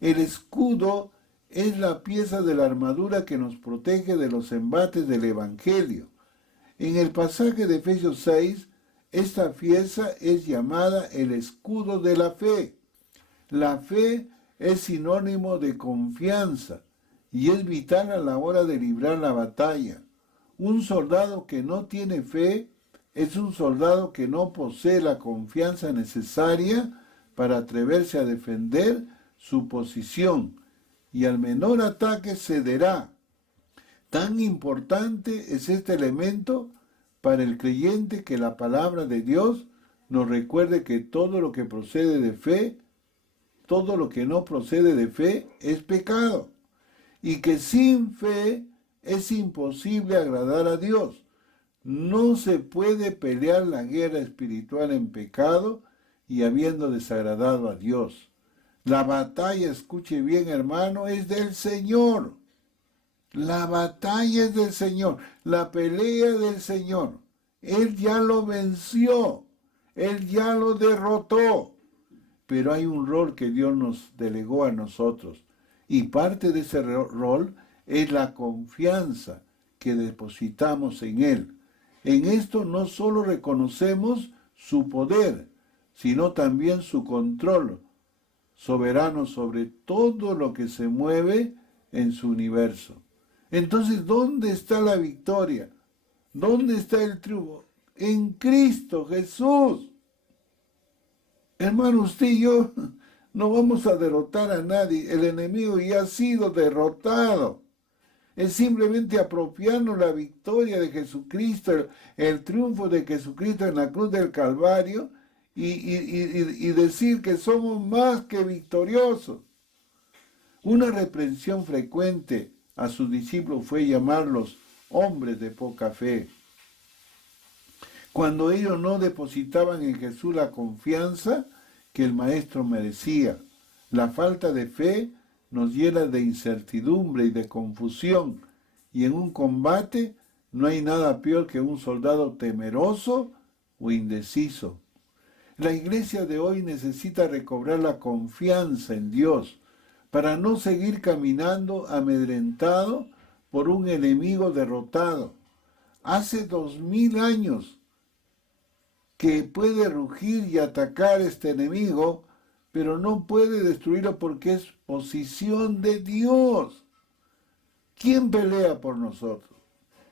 El escudo es la pieza de la armadura que nos protege de los embates del Evangelio. En el pasaje de Efesios 6, esta pieza es llamada el escudo de la fe. La fe es sinónimo de confianza y es vital a la hora de librar la batalla. Un soldado que no tiene fe es un soldado que no posee la confianza necesaria para atreverse a defender su posición y al menor ataque cederá. Tan importante es este elemento para el creyente que la palabra de Dios nos recuerde que todo lo que procede de fe, todo lo que no procede de fe es pecado, y que sin fe es imposible agradar a Dios. No se puede pelear la guerra espiritual en pecado y habiendo desagradado a Dios. La batalla, escuche bien hermano, es del Señor. La batalla es del Señor, la pelea del Señor. Él ya lo venció, Él ya lo derrotó. Pero hay un rol que Dios nos delegó a nosotros. Y parte de ese rol es la confianza que depositamos en Él. En esto no solo reconocemos su poder, sino también su control soberano sobre todo lo que se mueve en su universo. Entonces, ¿dónde está la victoria? ¿Dónde está el triunfo? En Cristo Jesús. Hermano, usted y yo no vamos a derrotar a nadie. El enemigo ya ha sido derrotado. Es simplemente apropiarnos la victoria de Jesucristo, el triunfo de Jesucristo en la cruz del Calvario y decir que somos más que victoriosos. Una reprensión frecuente a sus discípulos fue llamarlos hombres de poca fe. Cuando ellos no depositaban en Jesús la confianza que el Maestro merecía. La falta de fe nos llena de incertidumbre y de confusión, y en un combate no hay nada peor que un soldado temeroso o indeciso. La iglesia de hoy necesita recobrar la confianza en Dios para no seguir caminando amedrentado por un enemigo derrotado. Hace 2000 años que puede rugir y atacar este enemigo, pero no puede destruirlo porque es posición de Dios. ¿Quién pelea por nosotros?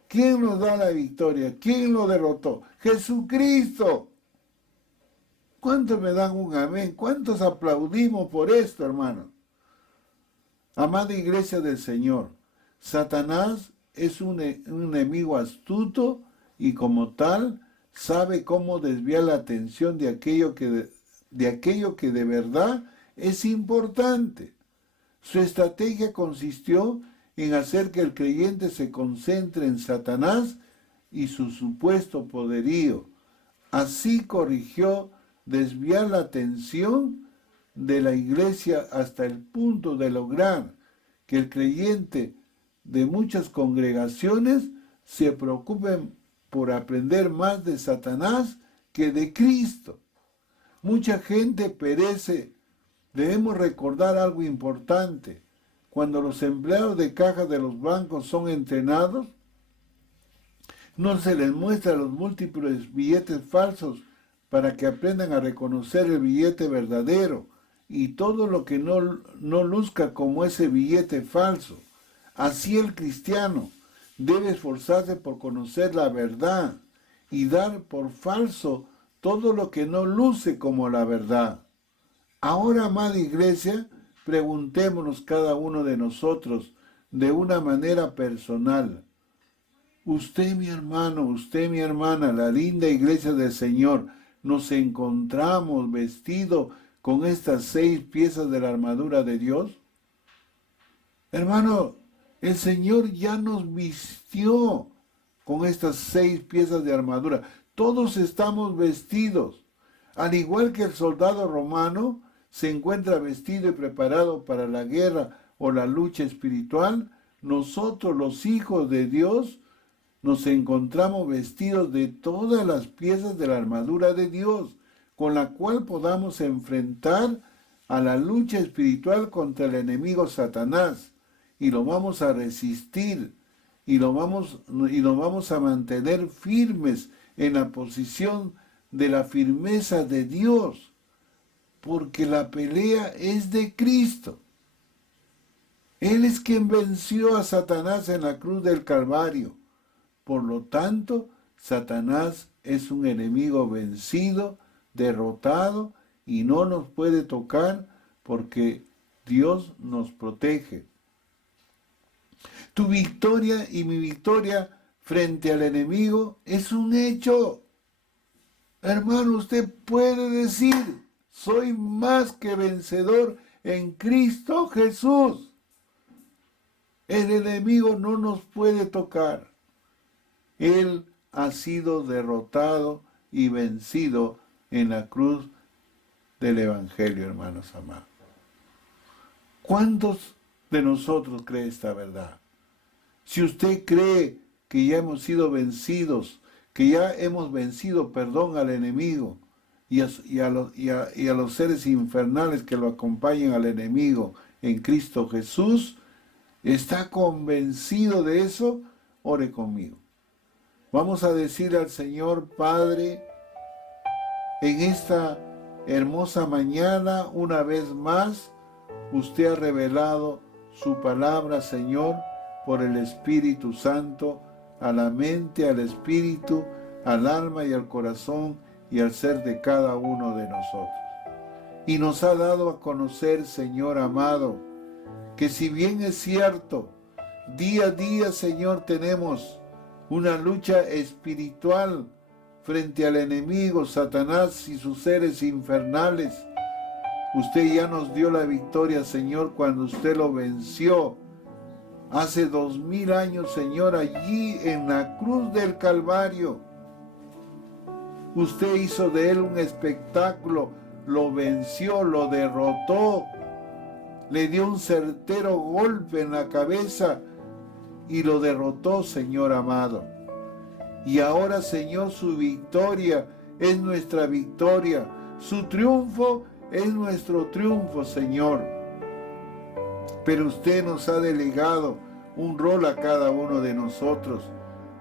¿Quién nos da la victoria? ¿Quién lo derrotó? ¡Jesucristo! ¿Cuántos me dan un amén? ¿Cuántos aplaudimos por esto, hermano? Amada iglesia del Señor, Satanás es un enemigo astuto y como tal sabe cómo desviar la atención de aquello que de verdad es importante. Su estrategia consistió en hacer que el creyente se concentre en Satanás y su supuesto poderío. Así corrigió desviar la atención de la iglesia hasta el punto de lograr que el creyente de muchas congregaciones se preocupen por aprender más de Satanás que de Cristo. Mucha gente perece. Debemos recordar algo importante. Cuando los empleados de caja de los bancos son entrenados, no se les muestra los múltiples billetes falsos para que aprendan a reconocer el billete verdadero y todo lo que no luzca como ese billete falso. Así el cristiano debe esforzarse por conocer la verdad y dar por falso todo lo que no luce como la verdad. Ahora, amada iglesia, preguntémonos cada uno de nosotros de una manera personal. Usted, mi hermano, usted, mi hermana, la linda iglesia del Señor, nos encontramos vestidos con estas 6 piezas de la armadura de Dios. Hermano, el Señor ya nos vistió con estas 6 piezas de armadura. Todos estamos vestidos. Al igual que el soldado romano se encuentra vestido y preparado para la guerra o la lucha espiritual, nosotros los hijos de Dios nos encontramos vestidos de todas las piezas de la armadura de Dios, con la cual podamos enfrentar a la lucha espiritual contra el enemigo Satanás, y lo vamos a resistir, y lo vamos a mantener firmes en la posición de la firmeza de Dios, porque la pelea es de Cristo. Él es quien venció a Satanás en la cruz del Calvario. Por lo tanto, Satanás es un enemigo vencido, derrotado, y no nos puede tocar porque Dios nos protege. Tu victoria y mi victoria frente al enemigo es un hecho. Hermano, usted puede decir, soy más que vencedor en Cristo Jesús. El enemigo no nos puede tocar. Él ha sido derrotado y vencido en la cruz del Evangelio, hermanos amados. ¿Cuántos de nosotros cree esta verdad? Si usted cree que ya hemos sido vencidos, que ya hemos vencido, al enemigo y a los seres infernales que lo acompañan al enemigo en Cristo Jesús, ¿está convencido de eso? Ore conmigo. Vamos a decirle al Señor: Padre, en esta hermosa mañana, una vez más, usted ha revelado su palabra, Señor, por el Espíritu Santo, a la mente, al espíritu, al alma y al corazón y al ser de cada uno de nosotros. Y nos ha dado a conocer, Señor amado, que si bien es cierto, día a día, Señor, tenemos una lucha espiritual frente al enemigo, Satanás y sus seres infernales, usted ya nos dio la victoria, Señor, cuando usted lo venció hace 2000 años, Señor, allí en la cruz del Calvario. Usted hizo de él un espectáculo, lo venció, lo derrotó, le dio un certero golpe en la cabeza y lo derrotó, Señor amado. Y ahora, Señor, su victoria es nuestra victoria, su triunfo es nuestro triunfo, Señor. Pero usted nos ha delegado un rol a cada uno de nosotros.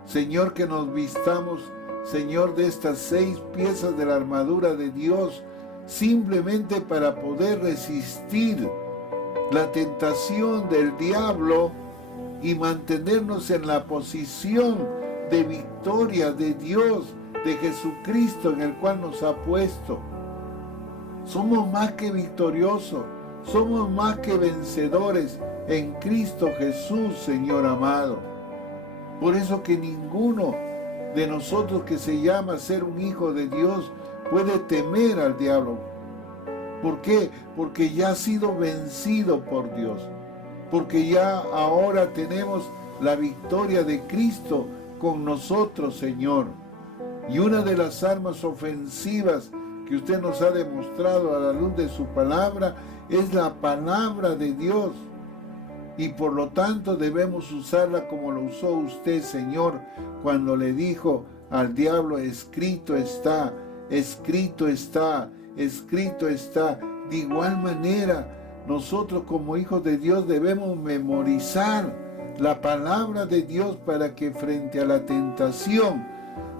Señor, que nos vistamos, Señor, de estas 6 piezas de la armadura de Dios, simplemente para poder resistir la tentación del diablo y mantenernos en la posición de victoria de Dios, de Jesucristo, en el cual nos ha puesto. Somos más que victoriosos. Somos más que vencedores en Cristo Jesús, Señor amado. Por eso que ninguno de nosotros que se llama ser un hijo de Dios puede temer al diablo. ¿Por qué? Porque ya ha sido vencido por Dios. Porque ya ahora tenemos la victoria de Cristo con nosotros, Señor. Y una de las armas ofensivas que usted nos ha demostrado a la luz de su palabra es la palabra de Dios, y por lo tanto debemos usarla como lo usó usted, Señor, cuando le dijo al diablo: escrito está, escrito está, escrito está. De igual manera, nosotros como hijos de Dios debemos memorizar la palabra de Dios para que frente a la tentación,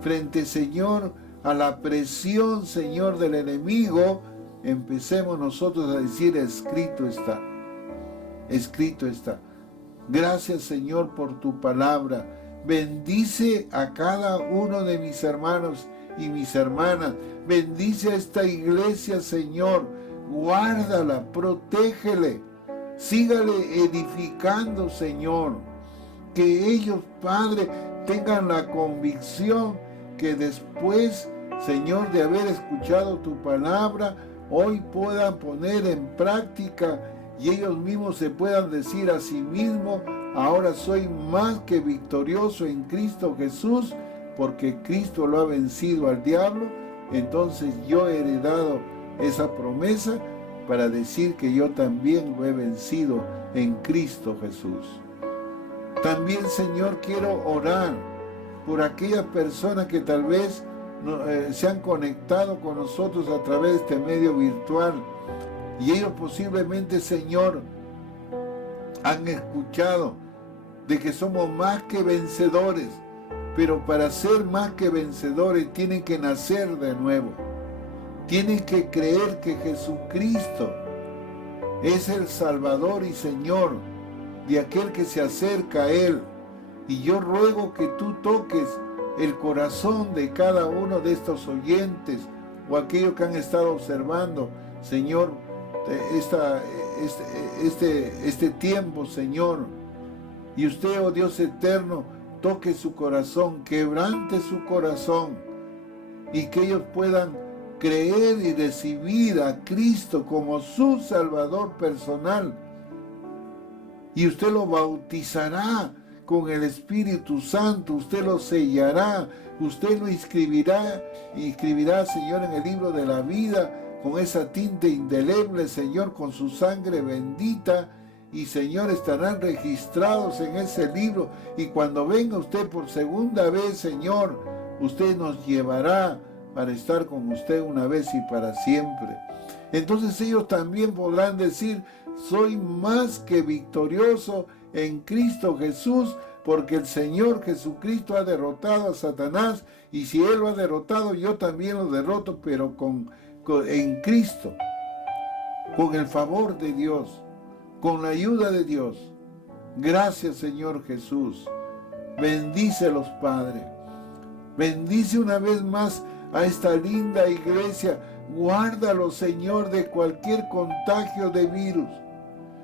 frente, Señor, a la presión, Señor, del enemigo, empecemos nosotros a decir: escrito está, escrito está. Gracias, Señor, por tu palabra. Bendice a cada uno de mis hermanos y mis hermanas. Bendice a esta iglesia, Señor. Guárdala, protégele. Sígale edificando, Señor. Que ellos, Padre, tengan la convicción que después, Señor, de haber escuchado tu palabra, hoy puedan poner en práctica y ellos mismos se puedan decir a sí mismos: ahora soy más que victorioso en Cristo Jesús, porque Cristo lo ha vencido al diablo. Entonces yo he heredado esa promesa para decir que yo también lo he vencido en Cristo Jesús. También, Señor, quiero orar por aquellas personas que tal vez se han conectado con nosotros a través de este medio virtual, y ellos posiblemente, Señor, han escuchado de que somos más que vencedores, pero para ser más que vencedores tienen que nacer de nuevo. Tienen que creer que Jesucristo es el Salvador y Señor de aquel que se acerca a Él. Y yo ruego que tú toques el corazón de cada uno de estos oyentes o aquellos que han estado observando, Señor, este tiempo, Señor. Y usted, oh Dios eterno, toque su corazón, quebrante su corazón, y que ellos puedan creer y recibir a Cristo como su Salvador personal. Y usted lo bautizará con el Espíritu Santo, usted lo sellará, usted lo inscribirá, Señor, en el libro de la vida, con esa tinta indeleble, Señor, con su sangre bendita. Y, Señor, estarán registrados en ese libro. Y cuando venga usted por segunda vez, Señor, usted nos llevará para estar con usted una vez y para siempre. Entonces ellos también podrán decir: soy más que victorioso en Cristo Jesús, porque el Señor Jesucristo ha derrotado a Satanás, y si Él lo ha derrotado, yo también lo derroto, pero en Cristo, con el favor de Dios, con la ayuda de Dios. Gracias, Señor Jesús. Bendícelos, Padre. Bendice una vez más a esta linda iglesia. Guárdalos, Señor, de cualquier contagio de virus.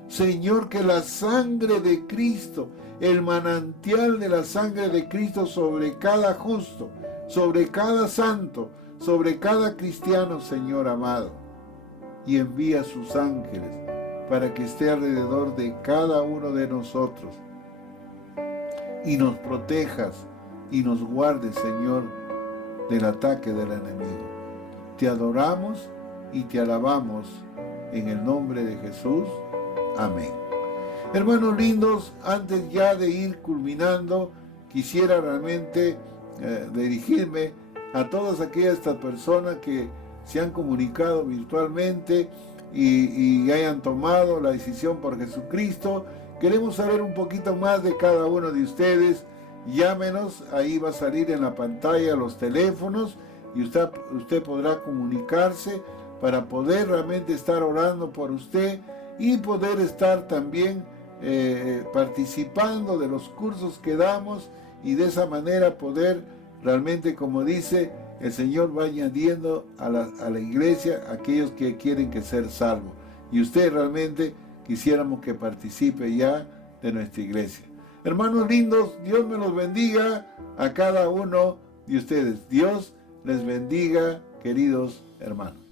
Señor, que la sangre de Cristo, el manantial de la sangre de Cristo sobre cada justo, sobre cada santo, sobre cada cristiano, Señor amado. Y envía sus ángeles para que esté alrededor de cada uno de nosotros. Y nos protejas y nos guardes, Señor, del ataque del enemigo. Te adoramos y te alabamos en el nombre de Jesús. Amén. Hermanos lindos, antes ya de ir culminando, quisiera realmente dirigirme a todas aquellas personas que se han comunicado virtualmente y hayan tomado la decisión por Jesucristo. Queremos saber un poquito más de cada uno de ustedes. Llámenos, ahí va a salir en la pantalla los teléfonos y usted podrá comunicarse para poder realmente estar orando por usted y poder estar también participando de los cursos que damos, y de esa manera poder realmente, como dice, el Señor va añadiendo a la iglesia aquellos que quieren que ser salvos. Y usted realmente quisiéramos que participe ya de nuestra iglesia. Hermanos lindos, Dios me los bendiga a cada uno de ustedes. Dios les bendiga, queridos hermanos.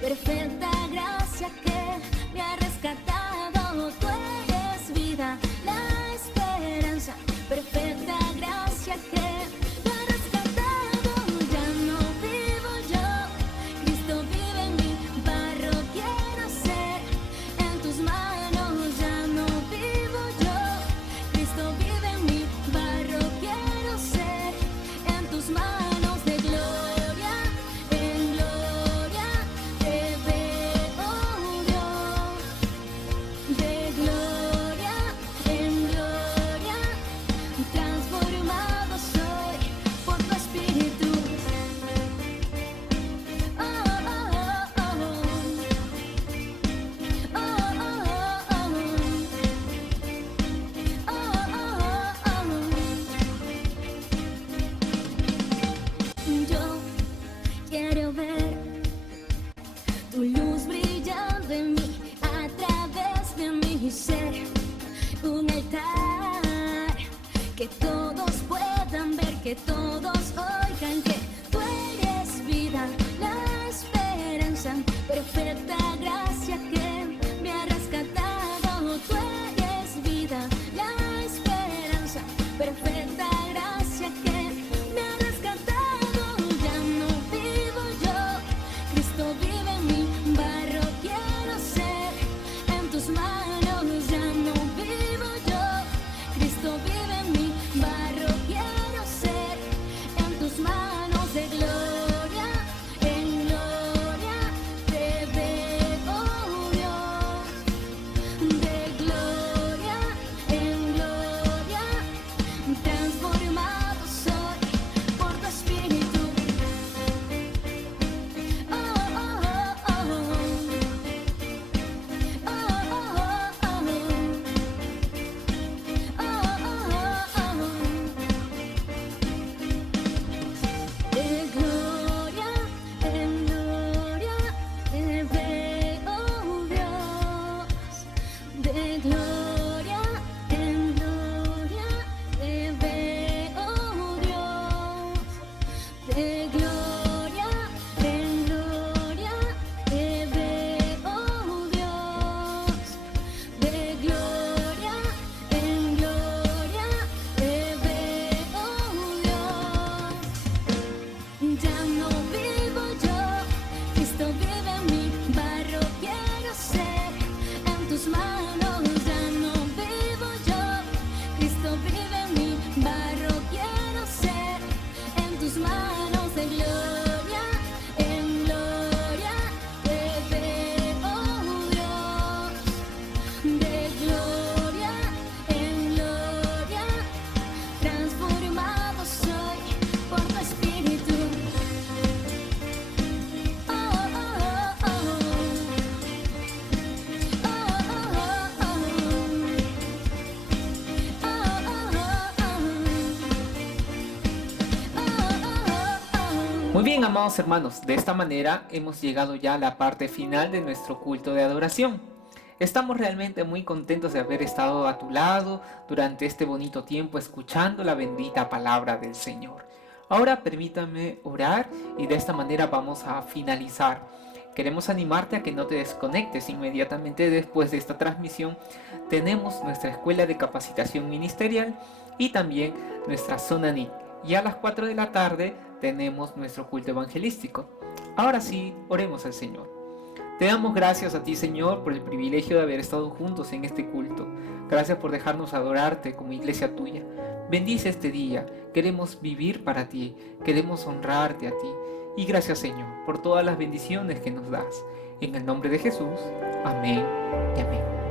Perfecta gracia que me ha rescatado, tú eres que todos oigan que tú eres vida, la esperanza, perfecta gracia que me ha rescatado. Tú eres vida, la esperanza, perfecta gracia que me ha rescatado. Ya no vivo yo, Cristo vive en mí, barro quiero ser en tus manos. Ya no vivo yo, Cristo vive en mí, barro quiero ser en tus manos. De gloria en gloria te veo, Dios, de gloria en gloria transformado soy por tu Espíritu. Oh, oh, oh, oh. Oh, oh, oh, oh. De gloria en gloria te veo, Dios. De gloria en gloria te veo, Dios. De gloria en gloria te veo, Dios. De gloria en gloria te veo, Dios. Ya no vivo yo, Cristo vive en mí, barro quiero ser en tus manos. Ya no vivo yo, Cristo vive en mí, barro quiero ser en tus manos. De gloria en gloria te veo, Dios. De gloria en gloria transformado soy por tu Espíritu. Oh, oh, oh, oh. Oh, oh, oh, oh. Oh, oh, oh, oh. Muy bien, amados hermanos, de esta manera hemos llegado ya a la parte final de nuestro culto de adoración. Estamos realmente muy contentos de haber estado a tu lado durante este bonito tiempo escuchando la bendita palabra del Señor. Ahora permítame orar y de esta manera vamos a finalizar. Queremos animarte a que no te desconectes. Inmediatamente después de esta transmisión tenemos nuestra escuela de capacitación ministerial y también nuestra zona NIC. Y a las 4 de la tarde tenemos nuestro culto evangelístico. Ahora sí, oremos al Señor. Te damos gracias a ti, Señor, por el privilegio de haber estado juntos en este culto. Gracias por dejarnos adorarte como iglesia tuya. Bendice este día. Queremos vivir para ti. Queremos honrarte a ti. Y gracias, Señor, por todas las bendiciones que nos das. En el nombre de Jesús. Amén y amén.